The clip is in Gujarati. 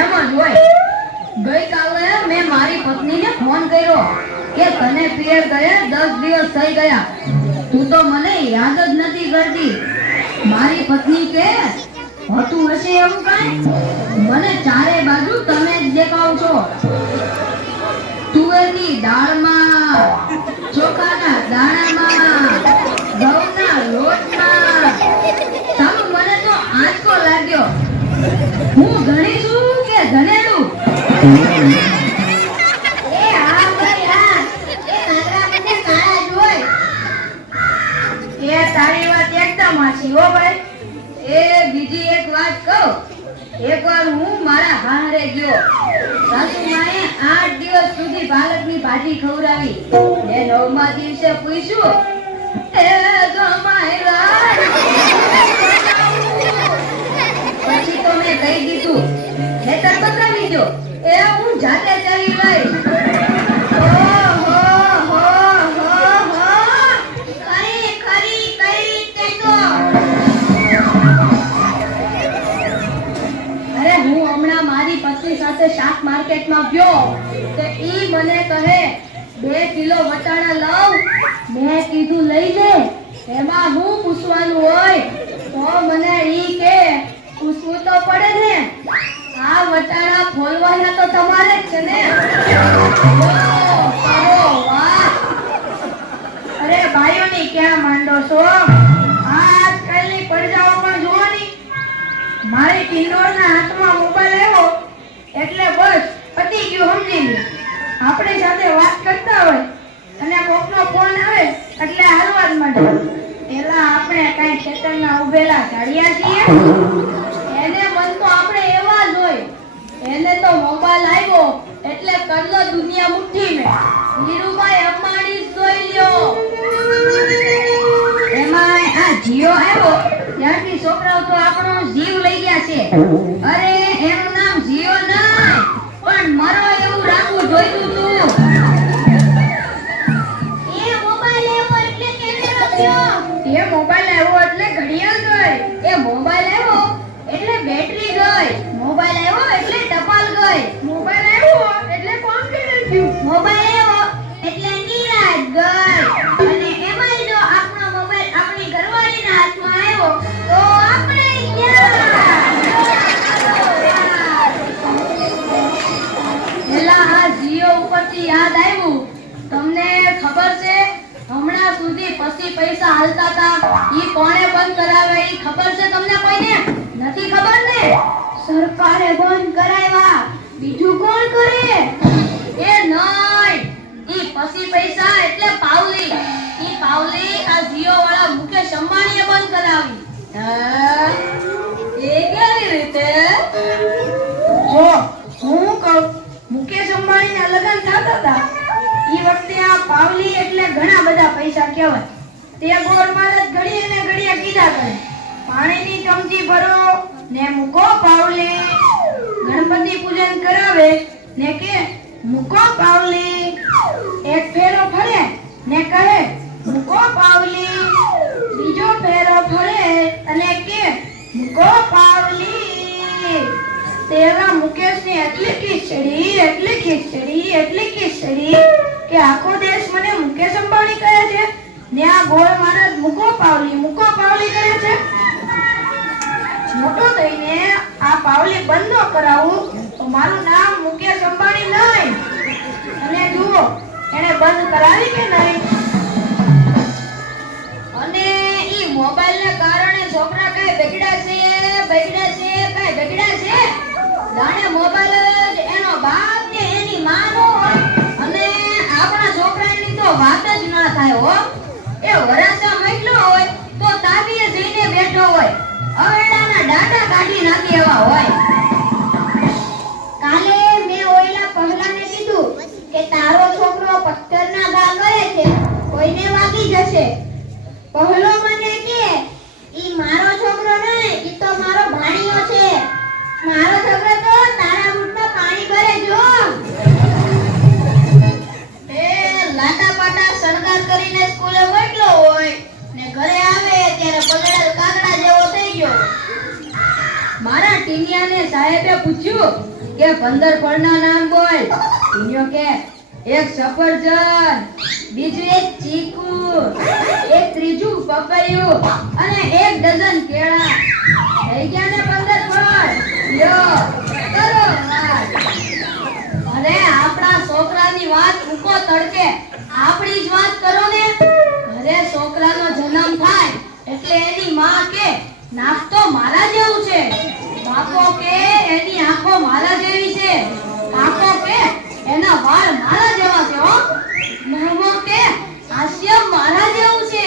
એમ જ હોય. ગઈકાલે મેં મારી પત્નીને ફોન કર્યો કે તને પિયર ગયા 10 દિવસ થઈ ગયા, તું તો મને યાદ જ નથી કરતી. મારી પત્ની કે હોતું હશે એવું કાંઈ? મને ચારે બાજુ તમે જ દેખાવ છો. તુવેરની દાળમાં, ચોખાના દાણામાં, ઘઉંના લોટમાં. સાલું મને તો આંચકો લાગ્યો. હું ધણી છું કે ધણેલું? એ હા ભાઈ હા, એ કાગડા મને કાળા જ હોય. એ તારી વાત એકદમ સાચી હો ભાઈ. એ બીજી એક વાત કહું. એકવાર હું મારા હારે ગયો. સાસુમાએ 8 દિવસ સુધી પાલકની ભાજી ખવડાવી. ને 9મા દિવસે પૂછ્યું, એ જમાઈલા. પછી તો મેં કહી દીધું, ખેતર બતાવી દો, એ હું જાતે ચરી લઈશ. સાથે શાક માર્કેટમાં ગયો તો ઈ મને કહે 2 કિલો વટાણા લાવ. મેં કીધું લઈ લે, એમાં હું પૂછવાનું હોય? તો મને ઈ કે પૂછવું તો પડે ને, આ વટાણા ફોલવાના તો તમારે જ છે ને. વાહ! અરે ભાઈઓની ક્યાં માંડો છો? આજકાલની પડજાઓ પણ જુઓ ની. મારી કિન્નોરના હાથમાં મોબાઈલ આવ્યો એટલે બસ પતી ગયું, સમજી લે. આપણી સાથે વાત કરતા હોય અને કોકનો ફોન આવે એટલે હાલવા જ માંડે. એલા આપણે કઈ ખેતરના ઉભેલા ઝાડિયા છીએ? એને મન તો આપણે એવા જ હોય. એને તો મોબાઈલ આવ્યો એટલે કરલો દુનિયા મુઠ્ઠી મેં. ધીરુભાઈ અંબાણી જોઈ લ્યો. એમાં આ જીઓ આવ્યો ત્યારથી છોકરાઓ તો આપણો જીવ લઈ ગયા છે. અરે એનું નામ જીઓ નહીં, પણ મરો એવું રાખવું જોઈતું તું. એ મોબાઈલ આવ્યો એટલે કેમેરો થયો. એ મોબાઈલ આવ્યો એટલે ઘડિયાળ ગઈ. એ મોબાઈલ આવ્યો એટલે બેટરી ગઈ. મોબાઈલ આવ્યો એટલે ટપાલ ગઈ. મોબાઈલ આવ્યો એટલે કોમ્પ્યુટર ગયું. મોબાઈલ આવ્યો એટલે નિરાશ ગઈ. અને એમાંય જો આપણો મોબાઈલ આપણી ઘરવાળીના હાથમાં આવ્યો તો આપણે ઉપરથી યાદ આવ્યું, તમને ખબર છે હમણાં સુધી પછી પૈસા હાલતા હતા ઈ કોણે બંધ કરાવે? ઈ ખબર છે તમને કોઈને? નથી ખબર ને? સરકારે બંધ કરાવ્યા. બીજું કોણ કરે? એ નહીં, ઈ પછી પૈસા એટલે પાવલી. ઈ પાવલી આ જીઓ વાળા મુકેશ અંબાણીએ બંધ કરાવી. એ કેવી રીતે? જો હું કહું, મુકેશ અંબાણીના લગ્ન થતા હતા ઈ વખતે આ પાવલી એટલે ઘણા બધા પૈસા કહેવાય. તે ગોળમાલ જ ઘડીએ ને ઘડીએ કીધા કરે, પાણીની ચમચી ભરો ને મૂકો પાવલી. ગણપતિ પૂજન કરાવે ને કે મૂકો પાવલી. એક ફેરો ફરે ને કહે મૂકો પાવલી. બીજો ફેરો ફરે અને કે મૂકો પાવલી. તેવા મુકેશની એટલી ખીચડી કે આખો દેશ મને મુકેશ અંબાણી કહે છે ને આ ગોળ માણસ મૂકો પાવલી કહે છે. મોટો થઈને આ પાવલી બંધ ન કરાવું તો મારું નામ મુકેશ અંબાણી નહીં. અને જુઓ એને બંધ કરાવી કે નહીં. અને ઈ મોબાઈલના કારણે છોકરા કઈ બગડ્યા છે. જાણે મોબાઈલ જ એનો બાપ કે એની માં નો હોય. અને આપણા છોકરાની તો વાત જ ના થાય હો. એ વરાસા મટલો હોય તો તાબીએ જઈને બેઠો હોય, અવેડાના ડાટા કાઢી નાખી એવા હોય. કાલે મેં ઓઈલા પગલાને કીધું કે તારો છોકરો પથ્થરના ઘા કરે છે, કોઈને વાગી જશે. પહેલો મને કે ઈ મારો છોકરો નહીં, ઈ તો મારો ભાણિયો છે. મારો છોકરો તો તારા બૂટમાં પાણી ભરે જો. એ લાટા પાટા શણગાર કરીને સ્કૂલે મોકલો હોય ને ઘરે આવે ત્યારે પગડેલ કાગડા જેવો થઈ ગયો. મારા ટીનિયાને સાહેબે પૂછ્યું કે 15 ફળના નામ બોલ. ટીણીઓ કે એક સફરજન, બીજું એક ચીકુ, એક ત્રીજું પપૈયું અને 1 ડઝન કેળા. થઈ ગયા ને 15 ફળ. લ્યો કરો વાત. અરે આપણા છોકરાની વાત મૂકો તડકે, આપણી જ વાત કરો ને. ઘરે છોકરાનો જન્મ થાય એટલે એની માં કે નાક તો મારા જેવું છે, બાપો કે એની આંખો મારા જેવી છે, કાકો કે એના વાળ મારા જેવા છે હો, મામો કે હાસ્ય મારા જેવું છે,